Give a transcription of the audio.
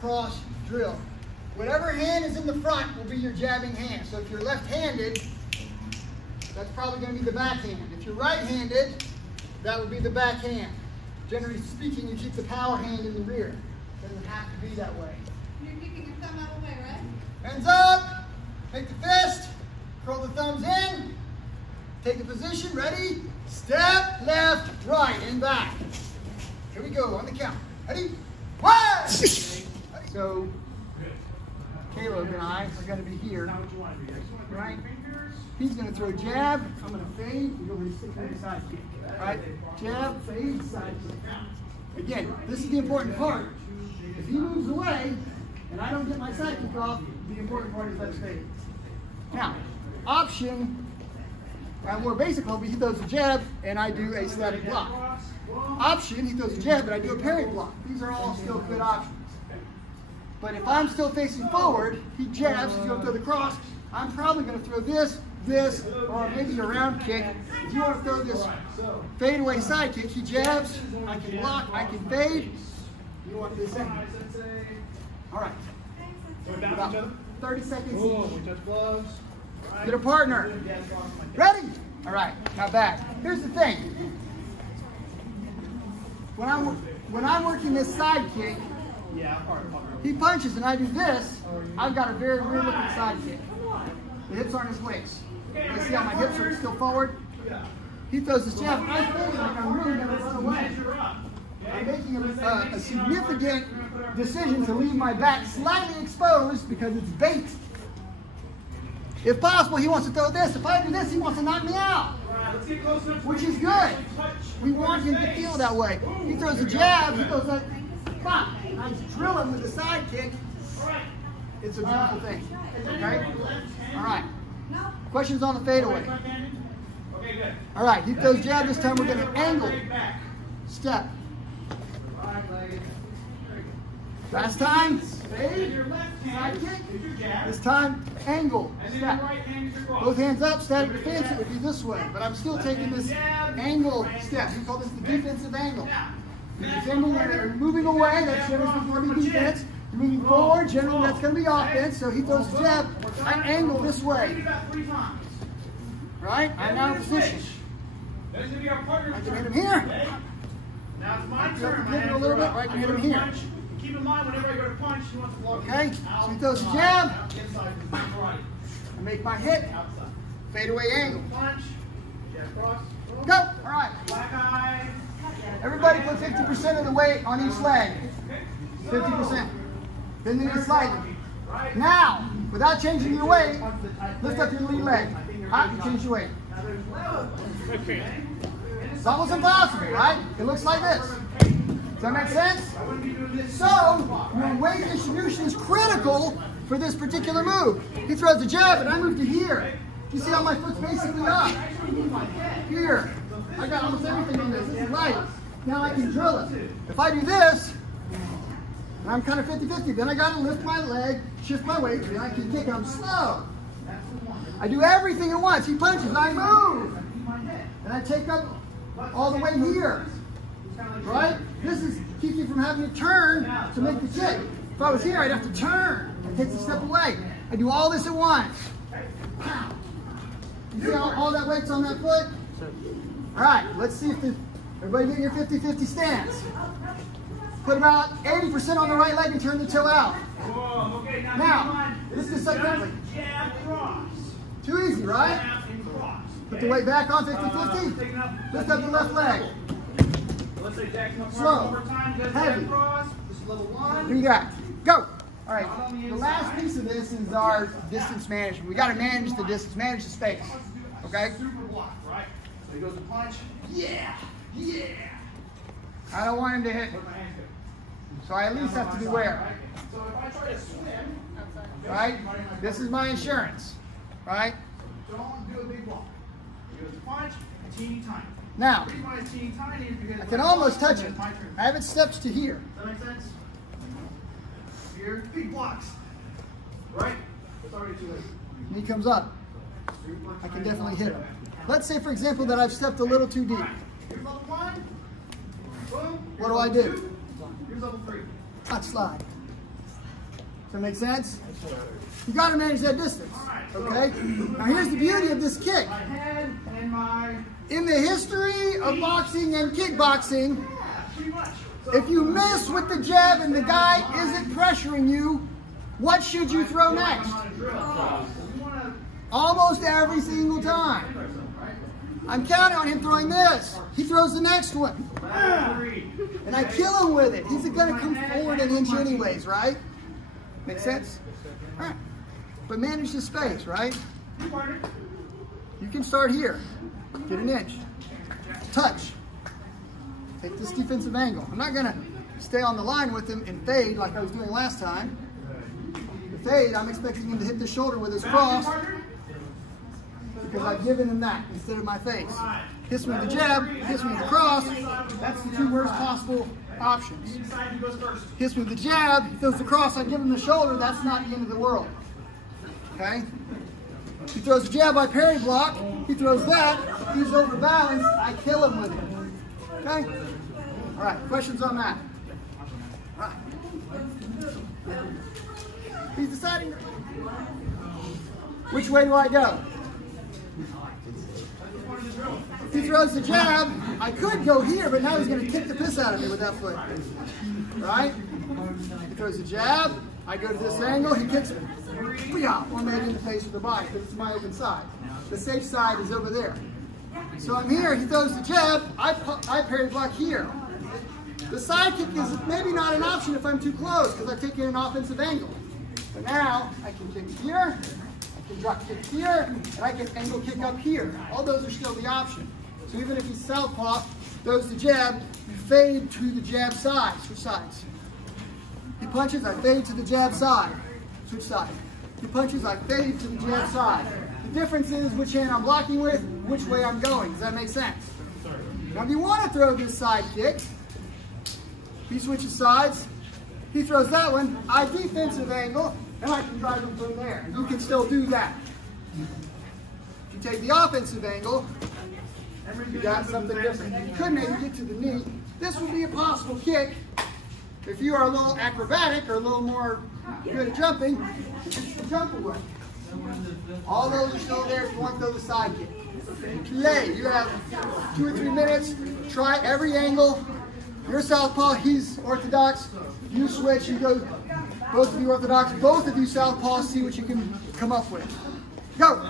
cross drill. Whatever hand is in the front will be your jabbing hand. So if you're left-handed, that's probably going to be the backhand. If you're right-handed, that would be the backhand. Generally speaking, you keep the power hand in the rear. It doesn't have to be that way. You're keeping your thumb out of the way, right? Hands up, make the fist, curl the thumbs in, take the position, ready? Step, left, right, and back. Here we go, on the count. Ready? 1! So, Caleb and I are going to be here, right? He's going to throw a jab, I'm going to fade, we're going to stick with the side kick. Right? Jab, fade, side kick. Again, this is the important part. If he moves away, and I don't get my side kick off, the important part is let's fade. Now, option, more basic level, he throws a jab, and I do a static block. Option, he throws a jab, and I do a parry block. These are all still good options. But if I'm still facing forward, he jabs, he's going to throw the cross, I'm probably going to throw this, or maybe a round kick. If you want to throw this fadeaway side kick, he jabs, I can block, I can fade. You want this in. All right. About 30 seconds each. Get a partner. Ready? All right, now back. Here's the thing. When I'm working this side kick, he punches and I do this, I've got a very weird looking side kick. The hips aren't his waist. You see how my hips are still forward? He throws his jab. I feel like I'm really going to run away. I'm making a significant decision to leave my back slightly exposed because it's bait. If possible, he wants to throw this. If I do this, he wants to knock me out, which is good. We want him to feel that way. He throws a jab. He goes like, pop. I drill him with a side kick. It's a beautiful thing. Okay? All right. Questions on the fadeaway? All right. He throws jab. This time we're going to angle. Step. Last time, fade, side kick. This time, angle, step. Both hands up, static defense, it would be this way. But I'm still taking this angle step. We call this the defensive angle. Defending and moving away, that's generally going to be defense. Moving forward, generally that's going to be offense. So he throws a jab, I angle this way. Right? I'm now in position. I can hit him here. Now it's my turn. Hit him a little bit, or I can hit him here. Keep in mind, whenever I go to punch, he wants to block. Okay, so he throws a jab. I make my hit. Fade away angle. Punch. Jab cross. Go. All right. Black eye. Everybody put 50% of the weight on each leg. 50%. Bend the knee slightly. Now, without changing your weight, lift up your lead leg. Hop and change your weight. It's almost impossible, right? It looks like this. Does that make sense? So, your weight distribution is critical for this particular move. He throws a jab and I move to here. You see how my foot's basically up? Here. I got almost everything in this. This is light. Now I can drill it. If I do this, and I'm kind of 50-50, then I got to lift my leg, shift my weight, and I can kick. I'm slow. I do everything at once. He punches, I move. And I take up all the way here. Right? This is keep you from having to turn to make the kick. If I was here, I'd have to turn. It takes a step away. I do all this at once. Pow. You see all that weight's on that foot? All right, let's see if everybody get your 50-50 stance. Put about 80% on the right leg and turn the toe out. Now, this is so quickly. Too easy, right? Put the weight back on 50-50. Lift up the left leg. Slow. Heavy. Do that. Go. All right. The last piece of this is our distance management. We got to manage the distance, manage the space. Okay? Super block, right? So he goes to punch. Yeah. Yeah. I don't want him to hit. So I at least have to be aware. So if I try to swim, right? This is my insurance. Right? Don't do a big block. He goes to punch, a teeny tiny. Now, The reason why it's teeny tiny is because I can almost touch it. I haven't stepped to here. Does that make sense? Here, big blocks. Right? It's already too late. And he comes up. I can definitely hit him. Let's say, for example, that I've stepped a little too deep. Here's level 1. Boom. What do I do? Here's level 3. Touch slide. Does that make sense? You got to manage that distance. Okay? Now here's the beauty of this kick. In the history of boxing and kickboxing, if you miss with the jab and the guy isn't pressuring you, what should you throw next? Almost every single time. I'm counting on him throwing this. He throws the next one. And I kill him with it. He's going to come forward an inch anyways, right? Make sense? All right. But manage the space, right? You can start here. Get an inch. Touch. Take this defensive angle. I'm not going to stay on the line with him and fade like I was doing last time. The fade, I'm expecting him to hit the shoulder with his cross because I've given him that instead of my face. Hits me with the jab, hits me with the cross. That's the two worst possible options. Hits me with the jab, he throws the cross, I give him the shoulder. That's not the end of the world. Okay? He throws the jab, I parry block. He throws that, he's overbalanced, I kill him with it. Okay? All right, questions on that? All right. He's deciding which way do I go? He throws the jab, I could go here, but now he's going to kick the piss out of me with that foot. Right? He throws the jab, I go to this angle, he kicks me. Or maybe in the face with the body, because it's my open side. The safe side is over there. So I'm here, he throws the jab, I parry block here. The side kick is maybe not an option if I'm too close, because I've taken an offensive angle. But now, I can kick here, I can drop kick here, and I can angle kick up here. All those are still the option. So even if he's southpaw, throws the jab, you fade to the jab side. Switch sides. He punches, I fade to the jab side. Switch side. He punches, I fade to the jab side. The difference is which hand I'm blocking with, which way I'm going. Does that make sense? Now if you want to throw this side kick, he switches sides, he throws that one, I defensive angle, and I can drive him from there. You can still do that. If you take the offensive angle, you got something different. You could maybe get to the knee. This would be a possible kick. If you are a little acrobatic or a little more good at jumping, it's the jump away. All those are still there if you want to throw the side kick. Play. You have 2 or 3 minutes. Try every angle. You're southpaw, he's orthodox. You switch, you go, both of you orthodox, both of you southpaw, see what you can come up with. Go!